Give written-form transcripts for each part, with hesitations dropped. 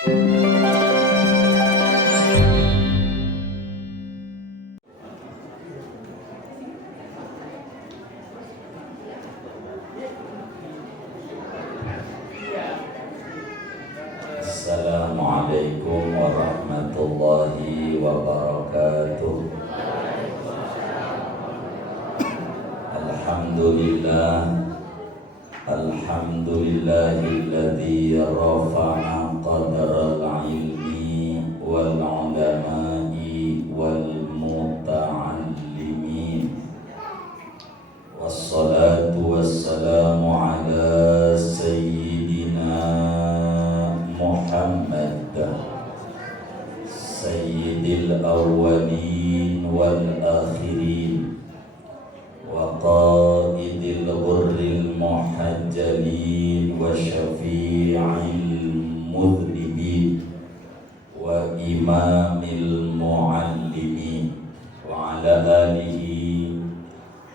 Assalamualaikum warahmatullahi wabarakatuh. Alhamdulillah, alhamdulillahilladzi rafa'a qadaral ilmi wal ulama'i wal muta'allimin. Wassalatu wassalamu ala sayyidina Muhammad sayyidil awwalin wal akhirin wa qaidil ghurril muhajjalin wa syafi'il mudhnibin wa imamil muallimin wa ala alihi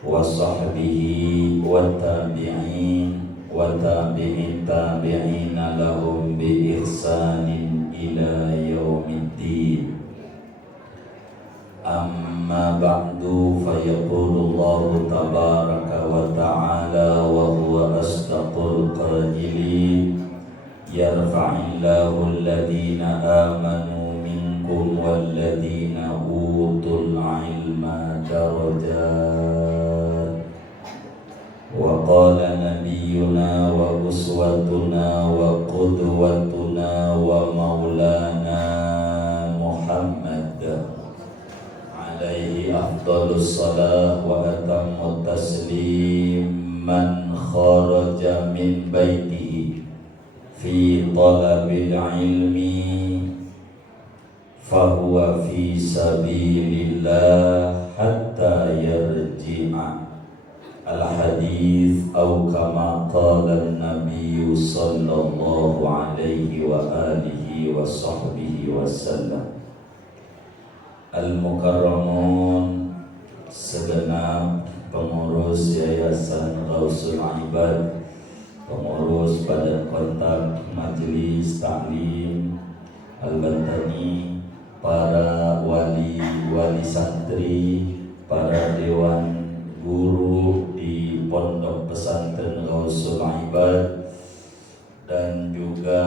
wa sahbihi wa tabi'in wa tabi'in tabi'ina lahum bi ihsanin ila yaumiddin. Amma ba'du, fayaqulu Allahu tabaraka wa ta'ala wa huwa asdaqul qailin, yarfa'illahu alladhina amanu minkum walladhina utul ilma darajat. Wa qala nabiyyuna wa uswatuna wa qudwatuna wa maulana Muhammad alaihi afdhalus salah wa atammut taslim, man kharaja min baitihi fi talabil ilmi fahuwa fi sabilillah hatta yarji'a. Al-hadith atau kama qala an-nabiy sallallahu alaihi wa alihi wa sahbihi wasallam. Al-mukarramun, segenap pengurus Yayasan Ghausul Ibad, pengurus Badan Kontak Majelis Ta'lim Al-Bantani, para wali santri, para dewan guru di Pondok Pesantren Ghausul Ibad, dan juga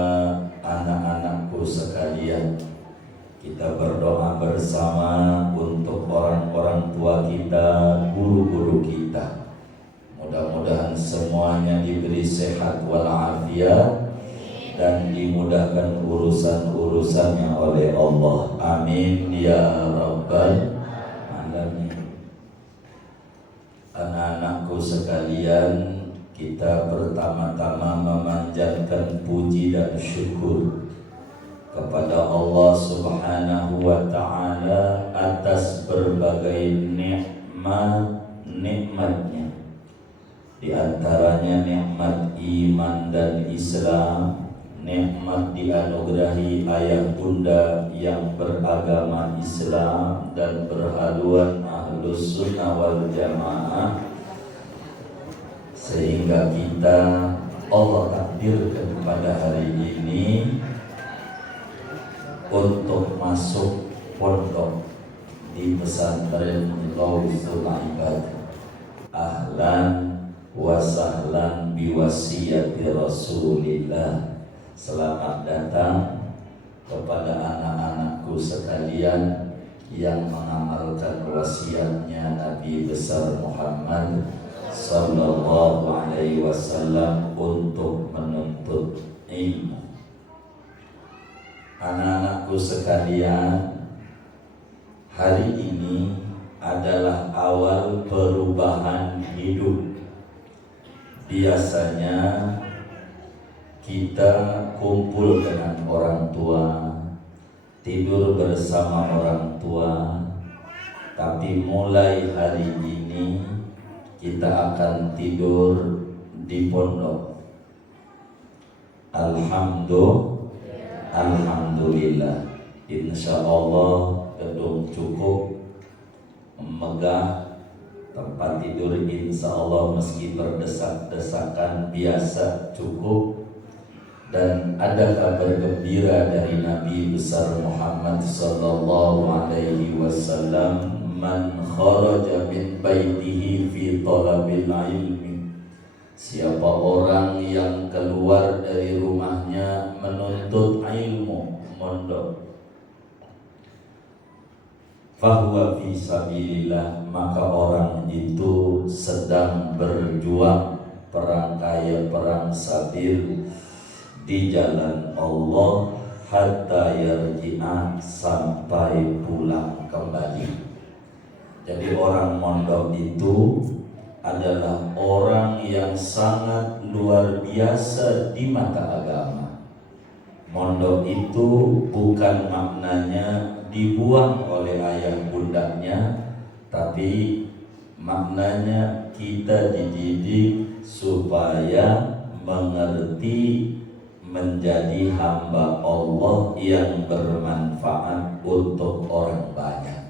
anak-anakku sekalian. Kita berdoa bersama untuk orang-orang tua kita, guru-guru kita. Mudah-mudahan semuanya diberi sehat walafiat dan dimudahkan urusan-urusannya oleh Allah. Amin ya rabbal alamin. Anak-anakku sekalian, kita pertama-tama memanjatkan puji dan syukur kepada Allah Subhanahu wa ta'ala atas berbagai nikmat-nikmatnya. Di antaranya nikmat iman dan Islam, nikmat dianugerahi ayah bunda yang beragama Islam dan berhaluan Ahlus Sunnah wal Jamaah, sehingga kita Allah takdirkan pada hari ini untuk masuk pondok di pesantren Ghausul Ibad. Ahlan wa sahlan biwasiyati Rasulillah. Selamat datang kepada anak-anakku sekalian yang mengamalkan wasiatnya Nabi besar Muhammad sallallahu alaihi wasallam untuk menuntut ilmu. Anak-anakku sekalian, hari ini adalah awal perubahan hidup. Biasanya kita kumpul dengan orang tua, tidur bersama orang tua, tapi mulai hari ini kita akan tidur di pondok. Alhamdulillah, insya Allah gedung cukup, megah, tempat tidur insya Allah meski berdesak-desakan biasa cukup, Dan ada kabar gembira dari Nabi besar Muhammad sallallahu alaihi wasallam, man kharaja min baitihi fi talabil ilmi, siapa orang yang keluar dari rumahnya menuntut ilmu, mondok, fahuwa fi sabilillah, maka orang itu sedang berjuang perang kaya perang sabil di jalan Allah, hatta yarji'a, sampai pulang kembali. Jadi orang mondok itu adalah orang yang sangat luar biasa di mata agama. Mondok itu bukan maknanya dibuang oleh ayah bundanya, tapi maknanya kita dididik supaya mengerti, menjadi hamba Allah yang bermanfaat untuk orang banyak.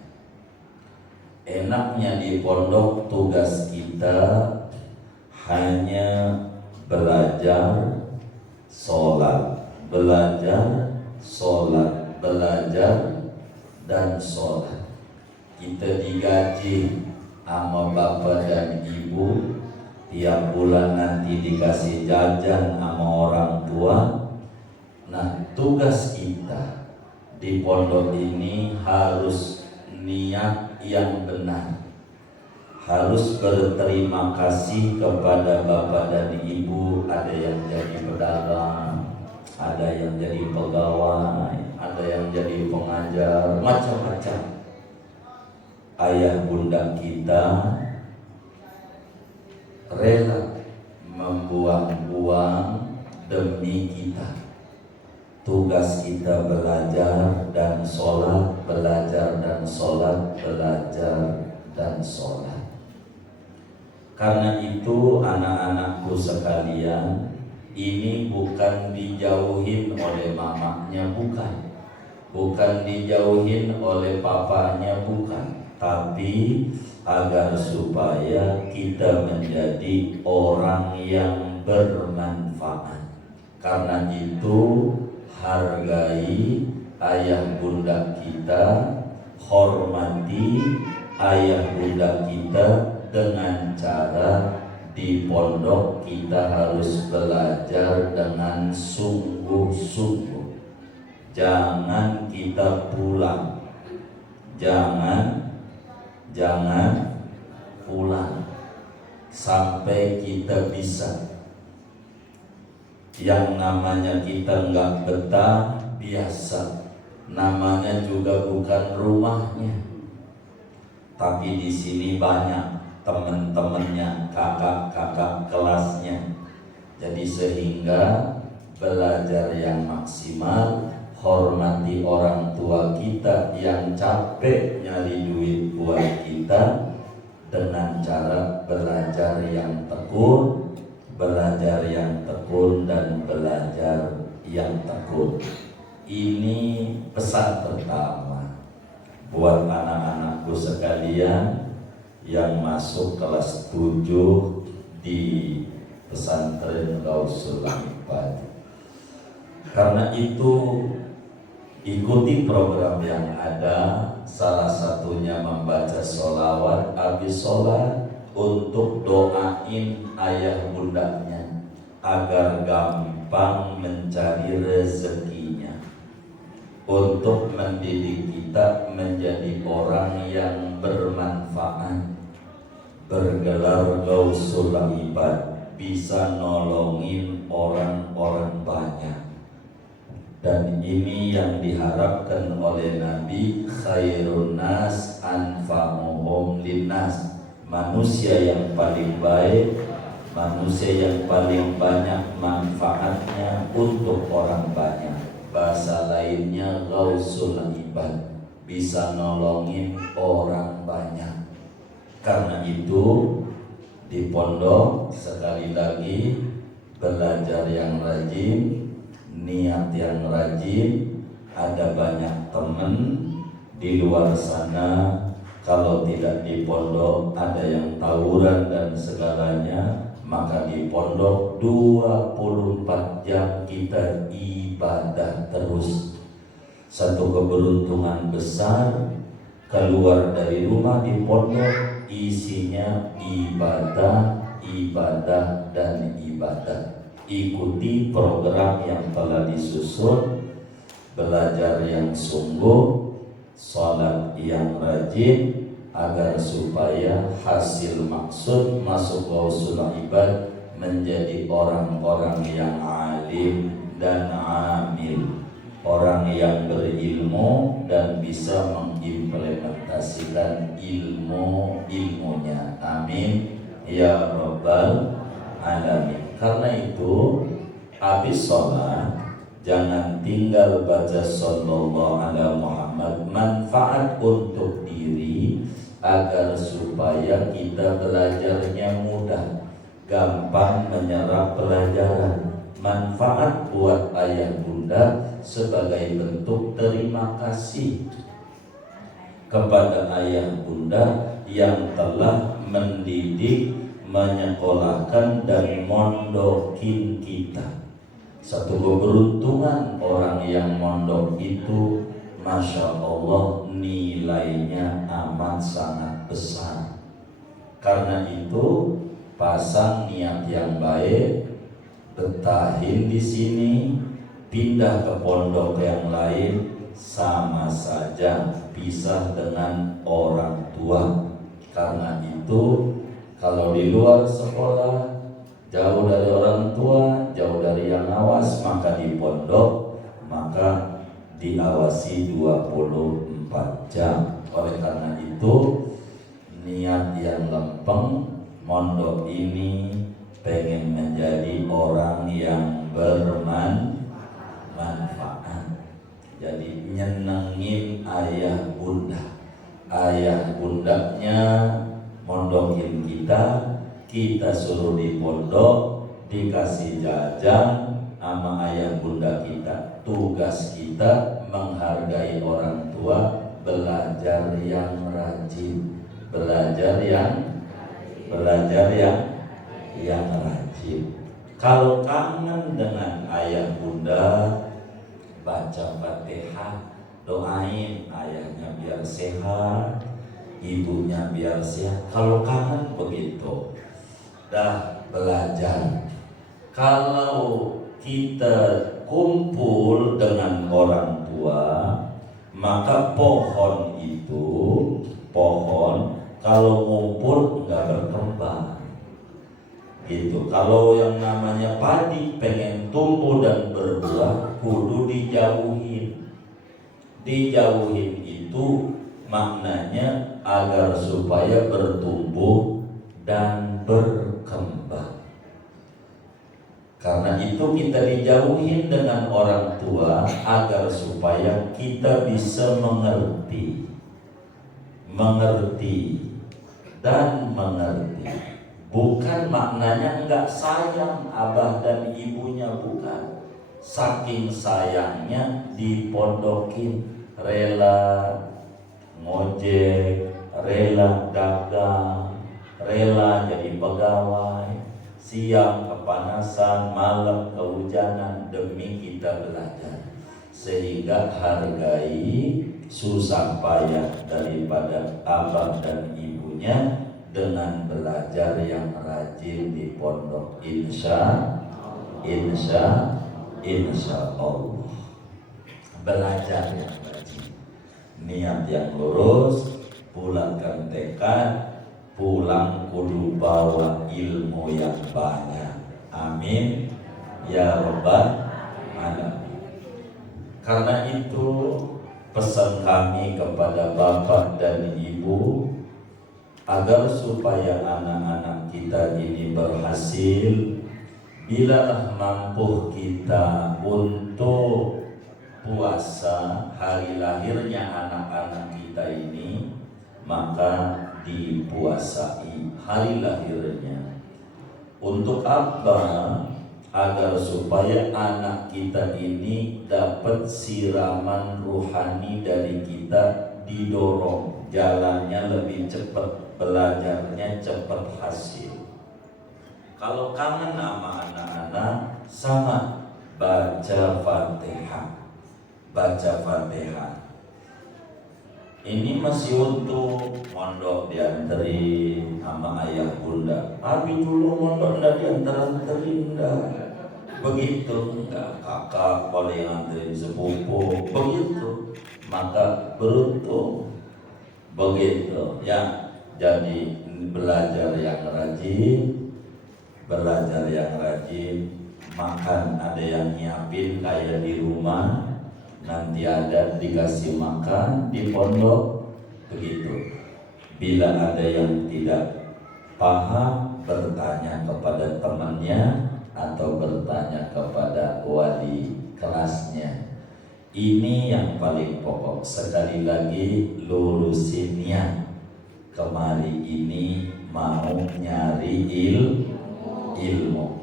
Enaknya di pondok tugas kita hanya belajar, sholat, belajar, sholat, belajar, dan sholat. Kita digaji sama bapak dan ibu, tiap bulan nanti dikasih jajan sama orang tua. Nah, tugas kita di pondok ini harus niat yang benar, harus berterima kasih kepada bapak dan ibu. Ada yang jadi pedagang, ada yang jadi pegawai, ada yang jadi pengajar, macam-macam. Ayah bunda kita rela membuang uang demi kita. Tugas kita belajar dan sholat, belajar dan sholat, belajar dan sholat. Karena itu anak-anakku sekalian, ini bukan dijauhin oleh mamanya, bukan dijauhin oleh papanya, bukan, tapi agar supaya kita menjadi orang yang bermanfaat. Karena itu hargai ayah bunda kita, hormati ayah bunda kita dengan cara di pondok kita harus belajar dengan sungguh-sungguh. Jangan kita pulang, jangan pulang sampai kita bisa. Yang namanya kita nggak betah biasa, namanya juga bukan rumahnya. Tapi di sini banyak teman-temannya, kakak-kakak kelasnya. Jadi sehingga belajar yang maksimal, hormati orang tua kita yang capek nyari duit buat kita dengan cara belajar yang tekun, belajar yang tekun dan belajar yang tekun. Ini pesan pertama buat anak-anakku sekalian yang masuk kelas 7 di pesantren Gausul Hikmat. Karena itu ikuti program yang ada, salah satunya membaca sholawat habis sholat, untuk doain ayah bundanya agar gampang mencari rezekinya, untuk mendidik kita menjadi orang yang bermanfaat, bergelar Gausul Ibad, bisa nolongin orang-orang banyak. Dan ini yang diharapkan oleh Nabi, khairun nas anfa'uhum linnas, manusia yang paling baik, manusia yang paling banyak manfaatnya untuk orang banyak. Bahasa lainnya Gausul Ibad, bisa nolongin orang banyak. Karena itu di pondok sekali lagi belajar yang rajin, niat yang rajin. Ada banyak teman di luar sana, kalau tidak di pondok ada yang tawuran dan segalanya, maka di pondok 24 jam kita ibadah terus. Satu keberuntungan besar, keluar dari rumah di pondok isinya ibadah, ibadah, dan ibadah. Ikuti program yang telah disusun, belajar yang sungguh, sholat yang rajin, agar supaya hasil maksud masuk Ghausul Ibad menjadi orang-orang yang alim dan amil, orang yang berilmu dan bisa mengimplementasikan ilmunya. Amin ya rabbal alamin. Karena itu habis sholat jangan tinggal baca sallallahu alaihi Muhammad, manfaat untuk diri agar supaya kita belajarnya mudah, gampang menyerap pelajaran. Manfaat buat ayah bunda sebagai bentuk terima kasih kepada ayah bunda yang telah mendidik, menyekolahkan dan mondokin kita. Satu keberuntungan orang yang mondok itu, Masya Allah, nilainya amat sangat besar. Karena itu pasang niat yang baik, betahin di sini, pindah ke pondok yang lain, sama saja pisah dengan orang tua. Karena itu kalau di luar sekolah, jauh dari orang tua, jauh dari yang awas, maka di pondok, maka diawasi 24 jam. Oleh karena itu, niat yang lempeng, mondok ini pengen menjadi orang yang bermanfaat. Jadi nyenengin ayah bunda. Ayah bundanya mondokin kita, kita suruh di pondok, dikasih jajan sama ayah bunda kita. Tugas kita menghargai orang tua, belajar yang rajin, belajar yang rajin. Kalau kangen dengan ayah bunda, baca Fatihah, doain ayahnya biar sehat, ibunya biar sehat. Kalau kangen begitu, dah belajar. Kalau kita kumpul dengan orang tua, maka pohon kalau ngumpul nggak berkembang. Gitu. Kalau yang namanya padi pengen tumbuh dan berbuah, kudu dijauhin. Dijauhin itu maknanya agar supaya bertumbuh dan berkembang. Karena itu kita dijauhin dengan orang tua agar supaya kita bisa mengerti dan mengerti. Bukan maknanya enggak sayang abah dan ibunya, bukan. Saking sayangnya dipondokin, rela ngojek, rela dagang, rela jadi pegawai, siang kepanasan, malam kehujanan demi kita belajar. Sehingga hargai susah payah daripada abah dan ibunya dengan belajar yang rajin di pondok. Insya Allah belajar yang rajin, niat yang lurus, bulatkan tekad, pulang kudu bawa ilmu yang banyak. Amin ya rabbal alamin. Karena itu pesan kami kepada bapak dan ibu, agar supaya anak-anak kita ini berhasil, bila mampu kita untuk puasa hari lahirnya anak-anak kita ini, maka dipuasai hari lahirnya. Untuk apa? Agar supaya anak kita ini dapat siraman ruhani dari kita, didorong jalannya lebih cepat, belajarnya cepat hasil. Kalau kangen sama anak-anak, sama baca Fatihah. Baca Fatihah. Ini masih untuk mondok dianterin sama ayah bunda. Abi dulu mondok enggak dianterin enggak. Begitu enggak, kakak boleh nganterin sepupu, begitu. Maka beruntung. Begitu ya. Jadi belajar yang rajin, makan ada yang nyiapin kayak di rumah. Nanti ada dikasih makan di pondok, begitu. Bila ada yang tidak paham, bertanya kepada temannya atau bertanya kepada wali kelasnya. Ini yang paling pokok. Sekali lagi, lurusin niat. Kemari ini mau nyari ilmu.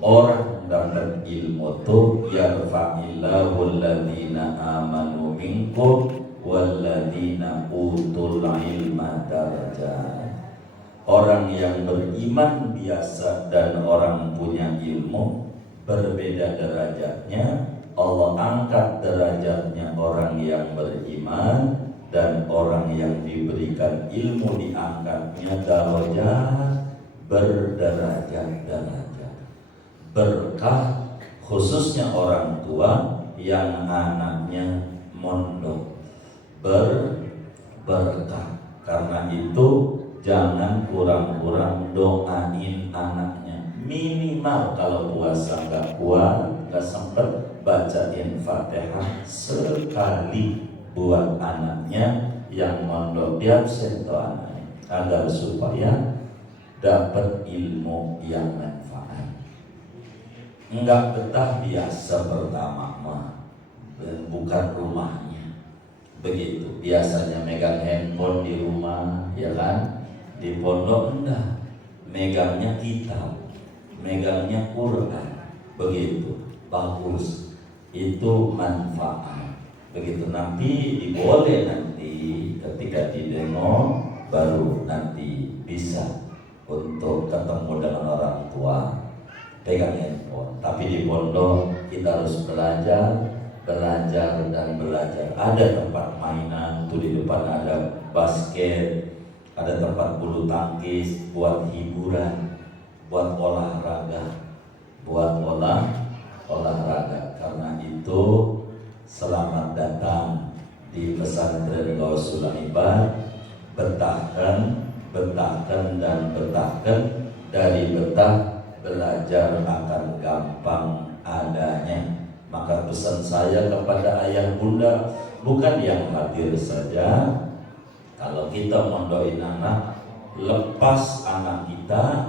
Orang dapat ilmu tuh yarfa'illahu alladhina amanu minkum walladhina utul ilma darajat. Orang yang beriman biasa dan orang punya ilmu berbeda derajatnya. Allah angkat derajatnya orang yang beriman, dan orang yang diberikan ilmu diangkatnya darajat berderajat-derajat. Berkah khususnya orang tua yang anaknya mondok, berkah. Karena itu jangan kurang-kurang doain anaknya. Minimal kalau puasa nggak kuat, nggak sempet, bacain Fatihah sekali buat anaknya yang mondok, diabsen tuh anaknya, agar supaya dapat ilmu yang manfaat. Enggak betah biasa pertama mah, bukan rumahnya. Begitu, biasanya megang handphone di rumah, ya kan? Di pondok enggak, megangnya kitab, megangnya Quran. Begitu, bagus. Itu manfaat. Begitu, nanti diboleh nanti ketika di demo baru nanti bisa untuk ketemu dengan orang tua, pegang handphone. Tapi di pondok kita harus belajar dan belajar. Ada tempat mainan, tuh di depan ada basket, ada tempat bulu tangkis buat hiburan, buat olahraga, Karena itu selamat datang di pesantren Gausul Ibad. Betahkan dari betah belajar akan gampang adanya. Maka pesan saya kepada ayah bunda, bukan yang hadir saja. Kalau kita mondokin anak, lepas anak kita,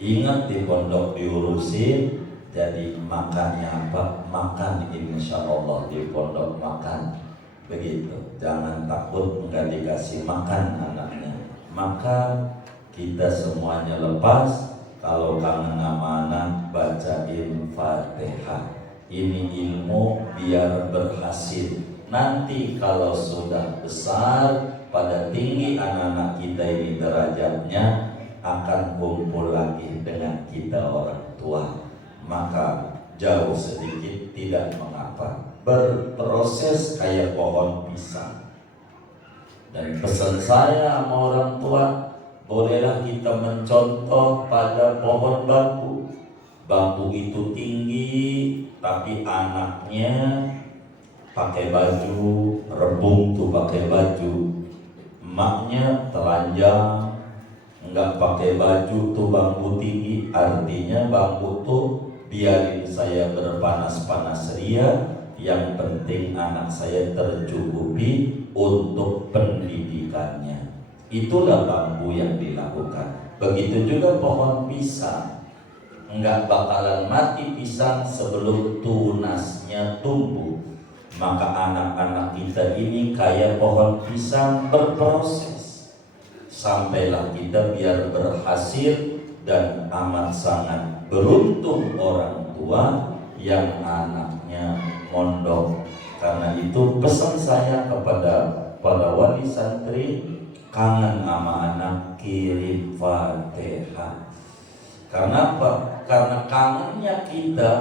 ingat di pondok diurusin. Jadi makannya apa? Makan, insya Allah di pondok makan. Begitu, jangan takut nggak dikasih makan anaknya. Maka kita semuanya lepas. Kalau kangen sama anak, bacain Fatihah. Ini ilmu biar berhasil. Nanti kalau sudah besar, pada tinggi anak-anak kita ini derajatnya, akan kumpul lagi dengan kita orang tua. Maka jauh sedikit tidak mengapa, berproses kayak pohon pisang. Dan pesan saya sama orang tua, bolehlah kita mencontoh pada pohon bambu. Bambu itu tinggi, tapi anaknya pakai baju, rebung tuh pakai baju. Emaknya telanjang, enggak pakai baju tuh bambu tinggi. Artinya bambu tuh biarin saya berpanas-panas ria, yang penting anak saya tercukupi untuk pendidikannya. Itulah bambu yang dilakukan. Begitu juga pohon pisang, enggak bakalan mati pisang sebelum tunasnya tumbuh. Maka anak-anak kita ini kayak pohon pisang, berproses sampailah kita biar berhasil. Dan amat sangat beruntung orang tua yang anaknya mondok. Karena itu pesan saya kepada para wali santri, kangen sama anak, kirim Fatihah. Karena apa? Karena kangennya kita,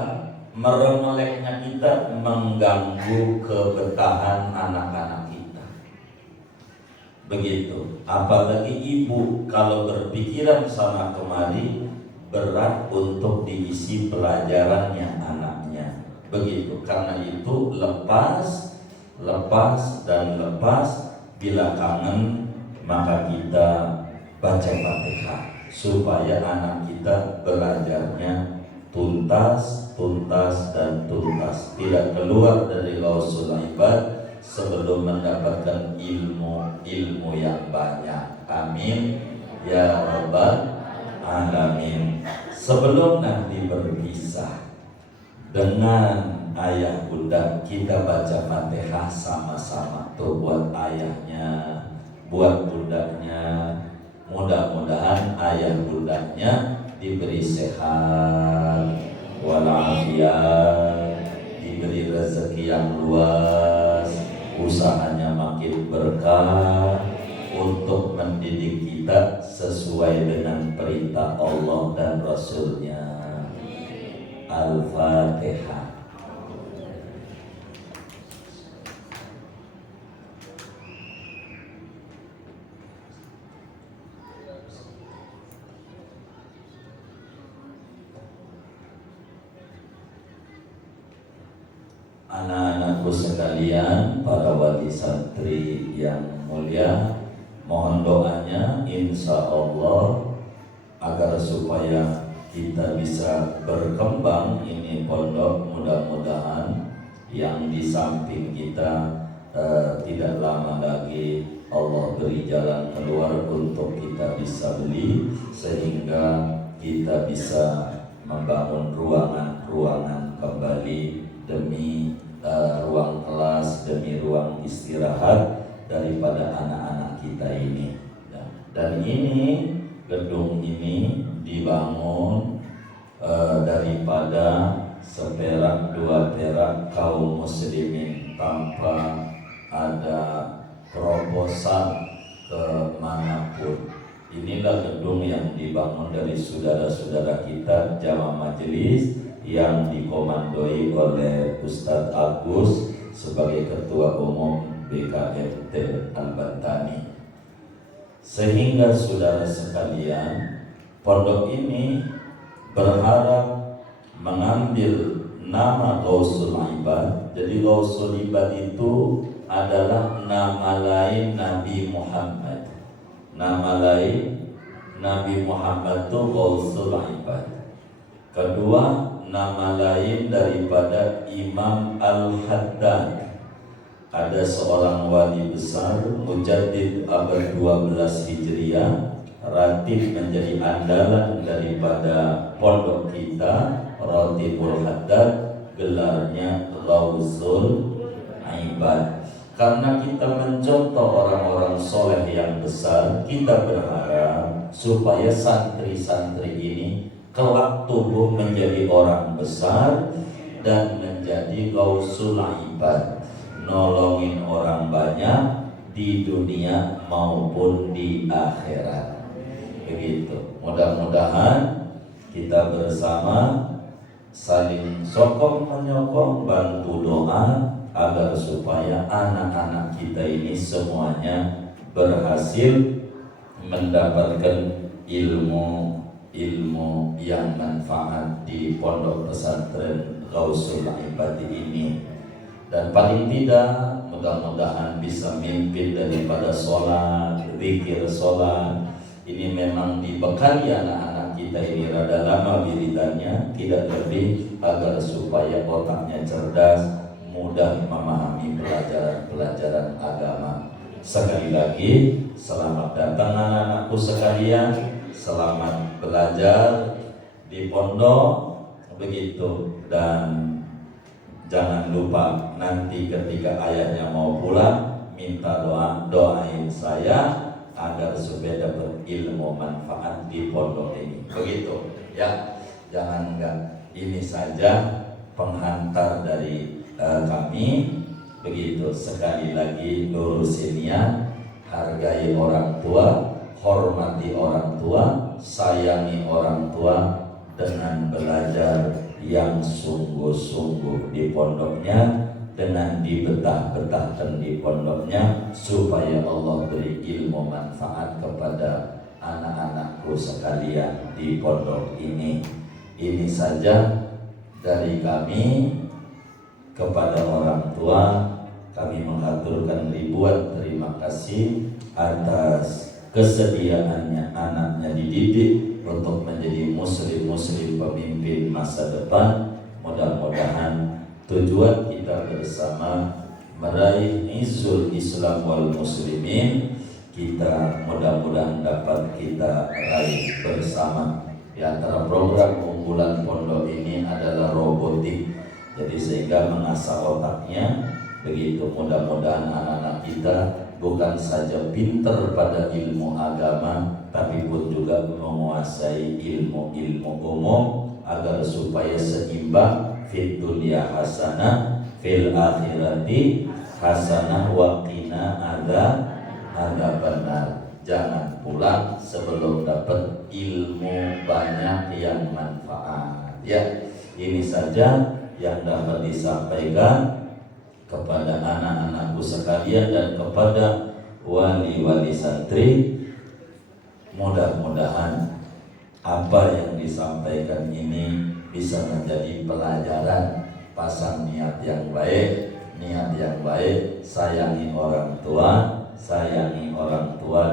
meremeleknya kita mengganggu kebetahan anak-anak kita. Begitu. Apalagi ibu kalau berpikiran sana kemari, berat untuk diisi pelajarannya anaknya. Begitu. Karena itu lepas dan lepas. Bila kangen maka kita baca Fatihah supaya anak kita belajarnya tuntas dan tuntas, tidak keluar dari lausul ibad sebelum mendapatkan ilmu yang banyak. Amin ya rabbal alamin. Sebelum nanti berpisah dengan ayah bunda, kita baca Fatihah sama-sama tuh buat ayahnya, buat bundanya. Mudah-mudahan ayah bundanya diberi sehat walafiat, diberi rezeki yang luas, usahanya makin berkah untuk mendidik kita sesuai dengan perintah Allah dan Rasulnya. Al-Fatihah. Anak-anakku sekalian, para wali santri yang mulia, mohon doanya insya Allah agar supaya kita bisa berkembang ini pondok. Mudah-mudahan yang di samping kita tidak lama lagi Allah beri jalan keluar untuk kita bisa beli, sehingga kita bisa membangun ruangan kembali demi ruang kelas, demi ruang istirahat daripada anak-anak kita ini. Dan ini, gedung ini dibangun daripada seperak dua perak kaum muslimin, tanpa ada proposal kemanapun. Inilah gedung yang dibangun dari saudara-saudara kita jamaah majelis yang dikomandoi oleh Ustadz Agus sebagai Ketua Umum BKMT Al-Bantani. Sehingga saudara sekalian, pondok ini berharap mengambil nama Ghausul Ibad. Jadi Ghausul Ibad itu adalah nama lain Nabi Muhammad. Nama lain Nabi Muhammad itu Ghausul Ibad. Kedua, nama lain daripada Imam Al-Haddad. Ada seorang wali besar, mujaddid abad 12 Hijriah, ratib menjadi andalan daripada pondok kita, Ratibul Haddad, gelarnya Ghausul Ibad. Karena kita mencontoh orang-orang soleh yang besar, kita berharap supaya santri-santri ini kelak tumbuh menjadi orang besar dan menjadi Ghausul Ibad, nolongin orang banyak di dunia maupun di akhirat. Begitu. Mudah-mudahan kita bersama saling sokong menyokong, bantu doa agar supaya anak-anak kita ini semuanya berhasil mendapatkan ilmu yang manfaat di pondok pesantren Ghausul Ibad ini. Dan paling tidak mudah-mudahan bisa mimpin daripada sholat, zikir sholat. Ini memang dibekali anak-anak kita ini rada lama wiridannya, tidak lebih, agar supaya otaknya cerdas, mudah memahami pelajaran agama. Sekali lagi, selamat datang anak-anakku sekalian, selamat belajar di pondok, begitu. Dan jangan lupa nanti ketika ayahnya mau pulang, minta doain saya agar supaya dapat ilmu manfaat di pondok ini. Begitu ya, jangan enggak. Ini saja penghantar dari kami. Begitu. Sekali lagi, lurusin niat, hargai orang tua, hormati orang tua, sayangi orang tua, dengan belajar yang sungguh-sungguh di pondoknya, dengan dibetah-betahkan di pondoknya, supaya Allah beri ilmu manfaat kepada anak-anakku sekalian di pondok ini. Ini saja dari kami kepada orang tua. Kami mengaturkan ribuan terima kasih atas kesediaannya anaknya dididik untuk menjadi muslim-muslim pemimpin masa depan. Mudah-mudahan tujuan kita bersama meraih izul Islam wal muslimin, kita mudah-mudahan dapat kita raih bersama. Di antara program unggulan pondok ini adalah robotik, jadi sehingga mengasah otaknya. Begitu mudah-mudahan anak-anak kita bukan saja pintar pada ilmu agama, tapi pun juga menguasai ilmu-ilmu umum, agar supaya seimbang, fid dunya hasanah fil akhirati hasanah wa qina adzabannar. Jangan pulang sebelum dapat ilmu banyak yang manfaat. Ya, ini saja yang dapat disampaikan kepada anak-anakku sekalian dan kepada wali-wali santri. Mudah-mudahan apa yang disampaikan ini bisa menjadi pelajaran. Pasang niat yang baik, sayangi orang tua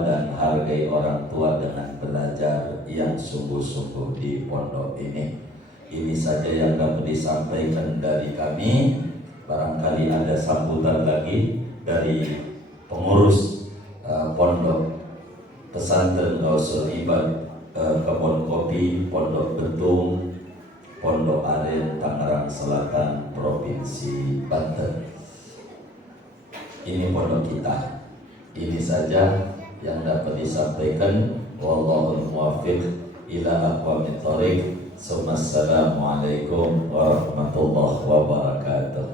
dan hargai orang tua dengan belajar yang sungguh-sungguh di pondok ini. Ini saja yang dapat disampaikan dari kami. Barangkali ada sambutan lagi dari pengurus pondok pesantren Gausul Ibad Kebon Kopi, Pondok Betung, Pondok Aren, Tangerang Selatan, Provinsi Banten. Ini pondok kita. Ini saja yang dapat disampaikan. Wallahul muwaffiq ila aqwamit thoriq. Assalamualaikum warahmatullahi wabarakatuh.